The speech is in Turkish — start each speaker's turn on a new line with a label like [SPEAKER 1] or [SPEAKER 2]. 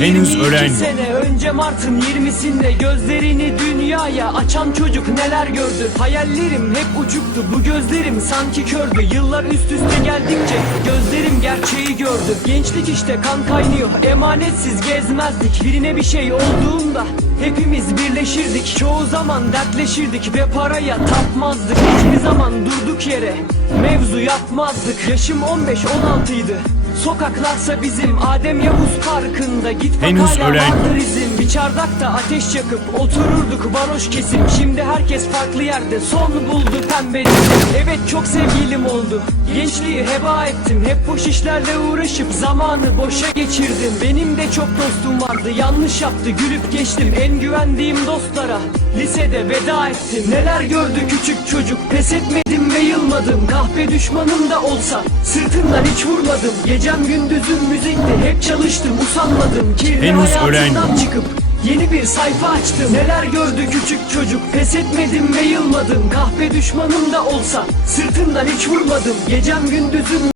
[SPEAKER 1] Henüz
[SPEAKER 2] 22
[SPEAKER 1] ölen yok.
[SPEAKER 2] sene önce Mart'ın 20'sinde gözlerini dünyaya açan çocuk neler gördü? Hayallerim hep uçuktu bu gözlerim sanki kördü. Yıllar üst üste geldikçe gözlerim gerçeği gördü. Gençlik işte kan kaynıyor emanetsiz gezmezdik. Birine bir şey olduğunda hepimiz birleşirdik. Çoğu zaman dertleşirdik ve paraya tapmazdık. Hiçbir zaman durduk yere mevzu yapmazdık. Yaşım 15-16 idi Sokaklarsa bizim Adem Yavuz Parkı'nda Git bak
[SPEAKER 1] Henüz
[SPEAKER 2] hala
[SPEAKER 1] ölen
[SPEAKER 2] vardır izin çardakta ateş yakıp otururduk varoş kesim Şimdi herkes farklı yerde son buldu pembe dizi. Evet çok sevgilim oldu. Gençliği heba ettim. Hep boş işlerle uğraşıp zamanı boşa geçirdim. Benim de çok dostum vardı Yanlış yaptı gülüp geçtim. En güvendiğim dostlara Lisede veda ettim. Neler gördü küçük çocuk Pes etmedim ve yılmadım. Kahpe düşmanım da olsa Sırtımdan hiç vurmadım. Gecem gündüzüm müzikti Hep çalıştım usanmadım. Kirli
[SPEAKER 1] Henüz ölen
[SPEAKER 2] hayatımdan çıkıp Yeni bir sayfa açtım. Neler gördü küçük çocuk? Pes etmedim ve yılmadım. Kahpe düşmanım da olsa Sırtımdan hiç vurmadım. Gecem gündüzüm